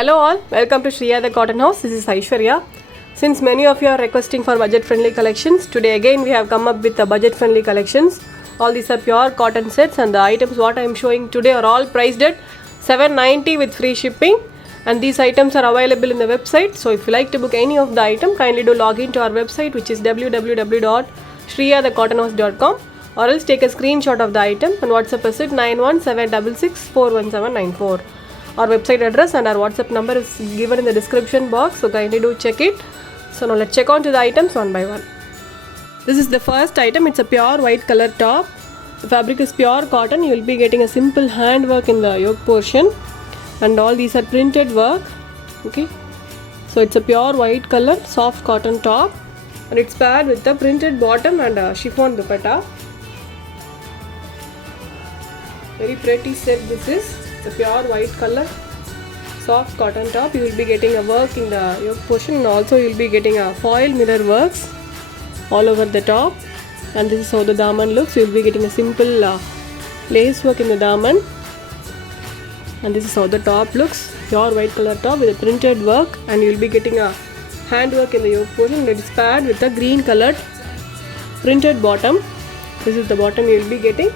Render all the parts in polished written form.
Hello all, welcome to Shriya the Cotton House. This is Aishwarya. Since many of you are requesting for budget friendly collections, today again we have come up with the budget friendly collections. All these are pure cotton sets and the items what I am showing today are all priced at $790 with free shipping, and these items are available in the website. So if you like to book any of the item, kindly do log in to our website, which is www.shriyathecottonhouse.com, or else take a screenshot of the item and WhatsApp us at 9176641794. Our website address and our WhatsApp number is given in the description box, so kindly do check it. So now let's check on to the items one by one. This is the first item. It's a pure white color top. The fabric is pure cotton. You will be getting a simple hand work in the yoke portion, and all these are printed work. Okay, so it's a pure white color soft cotton top, and it's paired with the printed bottom and a chiffon dupatta. Very pretty set this is. It's a pure white color soft cotton top. You will be getting a work in the yoke portion, and also you will be getting a foil mirror works all over the top. And this is how the daman looks. You will be getting a simple lace work in the daman, and this is how the top looks. Pure white color top with a printed work, and you will be getting a hand work in the yoke portion. It is paired with a green colored printed bottom. This is the bottom you will be getting,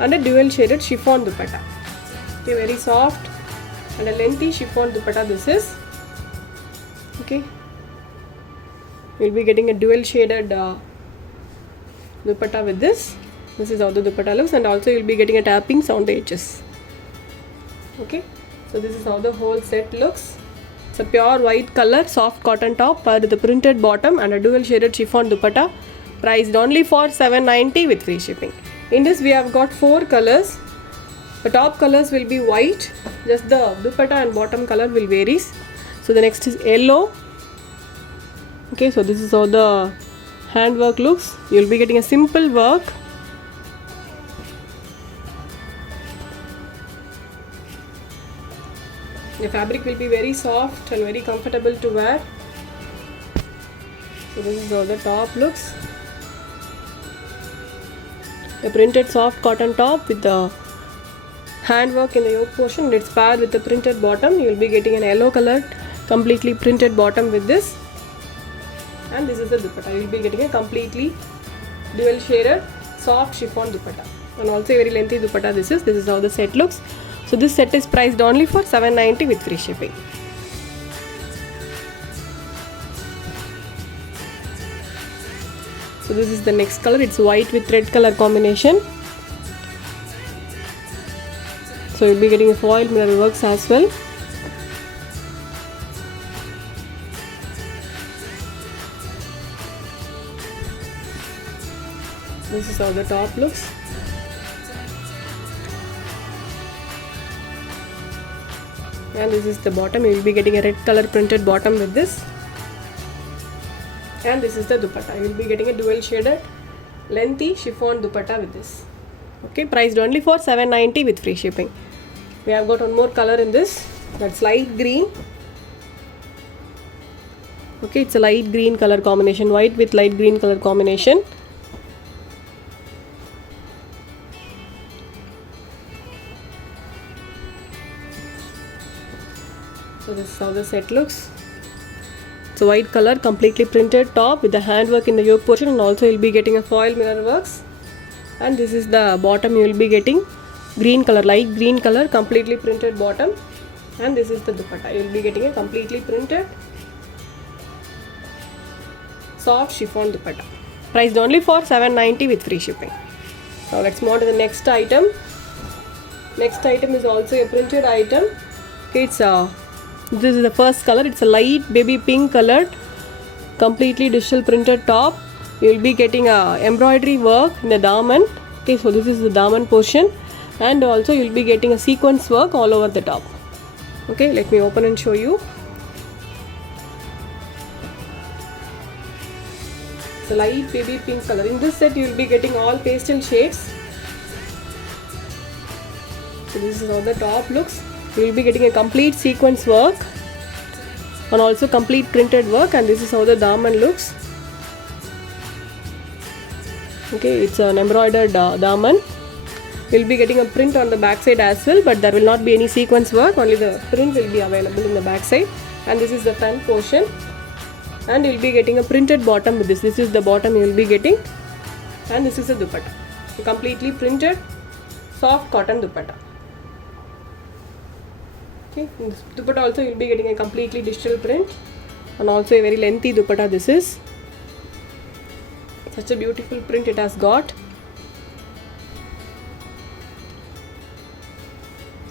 and a dual shaded chiffon dupatta. Okay, very soft and a lengthy chiffon dupatta this is. Okay, you will be getting a dual shaded dupatta with this. This is how the dupatta looks, and also you will be getting a tapping sound edges. Okay, so this is how the whole set looks. It's a pure white color soft cotton top paired with a printed bottom and a dual shaded chiffon dupatta, priced only for $790 with free shipping. In this we have got 4 colors. The top colors will be white, just the dupatta and bottom color will varies. So the next is yellow. Okay, so this is how the hand work looks. You will be getting a simple work. The fabric will be very soft and very comfortable to wear. So this is how the top looks. A printed soft cotton top with the hand work in the yoke portion. It's paired with the printed bottom. You will be getting an yellow colored completely printed bottom with this, and this is the dupatta. You will be getting a completely dual shaded soft chiffon dupatta, and also a very lengthy dupatta this is. This is how the set looks. So this set is priced only for $790 with free shipping. So this is the next color. It's white with red color combination. So you'll be getting a foil mirror works as well. This is how the top looks. And this is the bottom. You will be getting a red color printed bottom with this. And this is the dupatta. You will be getting a dual shaded lengthy chiffon dupatta with this. Okay, priced only for $790 with free shipping. We have got one more color in this. That's light green. Okay, it's a light green color combination. White with light green color combination. So this is how the set looks. It's a white color completely printed top with the handwork in the yoke portion, and also you'll be getting a foil mirror works. And this is the bottom. You will be getting green color, light green color completely printed bottom, and this is the dupatta. You will be getting a completely printed soft chiffon dupatta, priced only for $790 with free shipping. Now let's move on to the next item. Next item is also a printed item. Okay, this is the first color. It's a light baby pink colored completely digital printed top. You will be getting a embroidery work in the daman. Okay, so this is the daman portion, and also you will be getting a sequence work all over the top. Okay, let me open and show you. It's a light baby pink color. In this set you will be getting all pastel shades. So this is how the top looks. You will be getting a complete sequence work and also complete printed work, and this is how the daman looks. Okay, it's an embroidered daman. You'll be getting a print on the back side as well, but there will not be any sequence work, only the print will be available in the back side. And this is the front portion, and you'll be getting a printed bottom with this. This is the bottom you will be getting, and this is the dupatta. A completely printed soft cotton dupatta. Okay, in this dupatta also you'll be getting a completely digital print, and also a very lengthy dupatta. This is such a beautiful print it has got.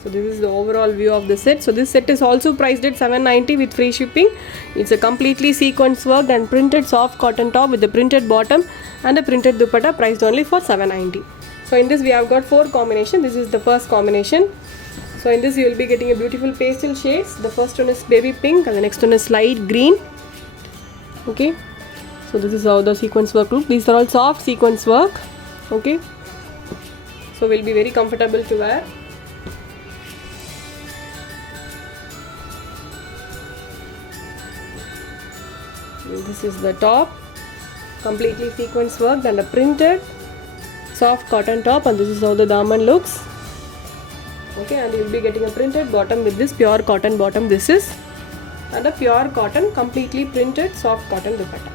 So this is the overall view of the set. So this set is also priced at $790 with free shipping. It's a completely sequence work and printed soft cotton top with the printed bottom and a printed dupatta, priced only for $790. So in this we have got 4 combinations. This is the first combination. So in this you will be getting a beautiful pastel shades. The first one is baby pink and the next one is light green. Okay. So this is how the sequence work looks. These are all soft sequence work. Okay. So will be very comfortable to wear. This is the top, completely sequence worked and a printed soft cotton top, and this is how the daman looks. Okay, and you will be getting a printed bottom with this pure cotton bottom. This is, and a pure cotton completely printed soft cotton dupatta.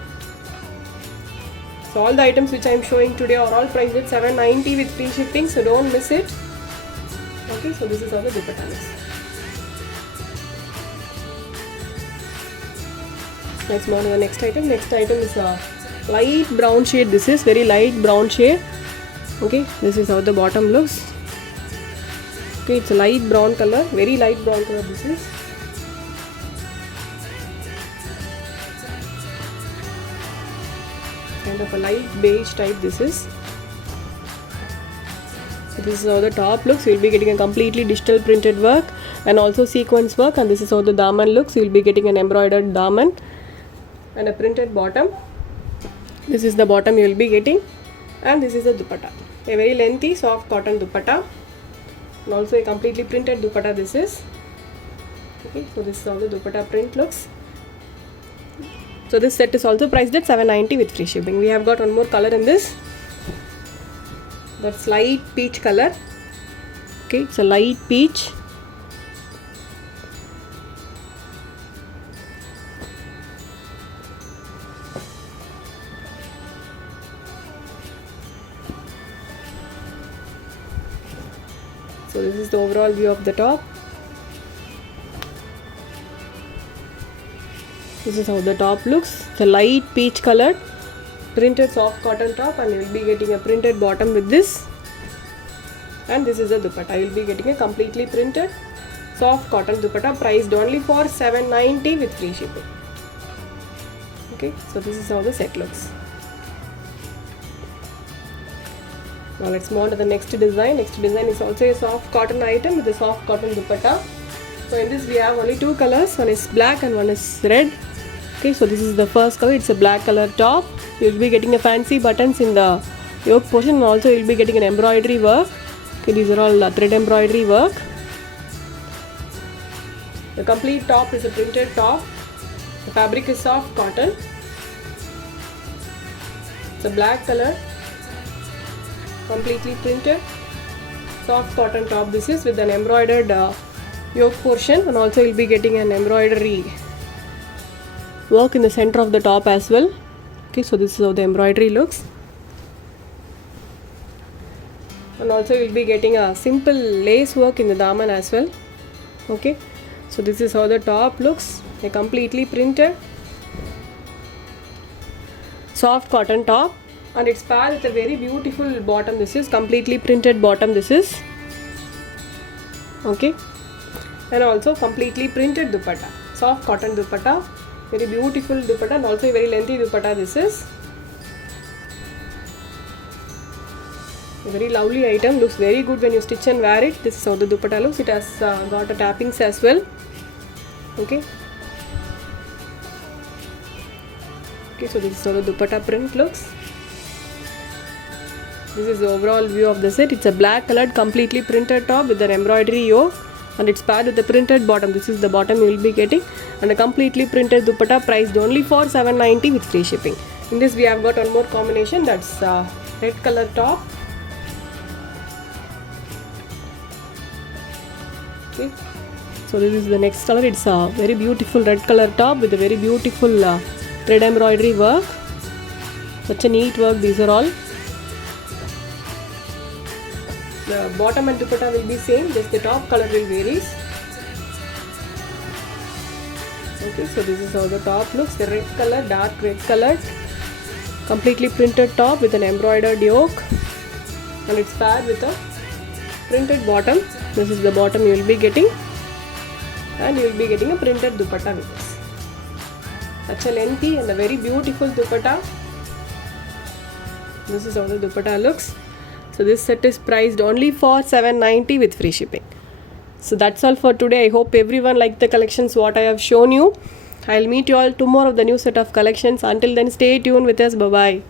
So all the items which I am showing today are all priced at $790 with free shipping, so don't miss it. Okay, so this is how the dupatta looks. Let's move on to the next item. Next item is a light brown shade. This is very light brown shade. Okay, this is how the bottom looks. Okay, it's a light brown color, very light brown color. This is. Kind of a light beige type. This is. So this is how the top looks. You'll be getting a completely digital printed work and also sequence work, and this is how the daman looks. You'll be getting an embroidered daman and a printed bottom. This is the bottom you will be getting, and this is the dupatta, a very lengthy soft cotton dupatta, and also a completely printed dupatta. This is. Okay, so this is how the dupatta print looks. So this set is also priced at $790 with free shipping. We have got one more color in this. That's light peach color. Okay, it's a light peach. So this is the overall view of the top. This is how the top looks. It's a light peach colored printed soft cotton top, and you will be getting a printed bottom with this. And this is the dupatta. You will be getting a completely printed soft cotton dupatta, priced only for $790 with free shipping. Okay, so this is how the set looks. Now let's move on to the next design. Next design is also a soft cotton item with a soft cotton dupatta. So in this we have only 2 colors. One is black and one is red. Okay, so this is the first color. It's a black color top. You will be getting a fancy buttons in the yoke portion, and also you will be getting an embroidery work. Okay, these are all thread embroidery work. The complete top is a printed top. The fabric is soft cotton. It's a black color, completely printed soft cotton top. This is with an embroidered yoke portion, and also you'll be getting an embroidery work in the center of the top as well. Okay, so this is how the embroidery looks, and also you'll be getting a simple lace work in the daman as well. Okay, so this is how the top looks, a completely printed soft cotton top, and it's paired with a very beautiful bottom. This is completely printed bottom. This is. Okay, and also completely printed dupatta, soft cotton dupatta, very beautiful dupatta, and also a very lengthy dupatta. This is a very lovely item, looks very good when you stitch and wear it. This is how the dupatta looks. It has got a tappings as well. Okay, so this is how the dupatta print looks. This is the overall view of the set. It's a black colored completely printed top with an embroidery yoke, and it's paired with the printed bottom. This is the bottom you will be getting, and a completely printed dupatta, priced only for $790 with free shipping. In this we have got one more combination, that's red color top Okay, so this is the next color. It's a very beautiful red color top with a very beautiful thread embroidery work. Such a neat work these are all. The bottom and dupatta will be same, just the top color will varies. Okay, so this is how the top looks. The red color, dark red color, completely printed top with an embroidered yoke, and it's paired with a printed bottom. This is the bottom you will be getting, and you will be getting a printed dupatta with this. Such a lengthy and a very beautiful dupatta. This is how the dupatta looks. So this set is priced only for $790 with free shipping. So that's all for today. I hope everyone liked the collections what I have shown you. I'll meet you all tomorrow with the new set of collections. Until then, stay tuned with us. Bye bye.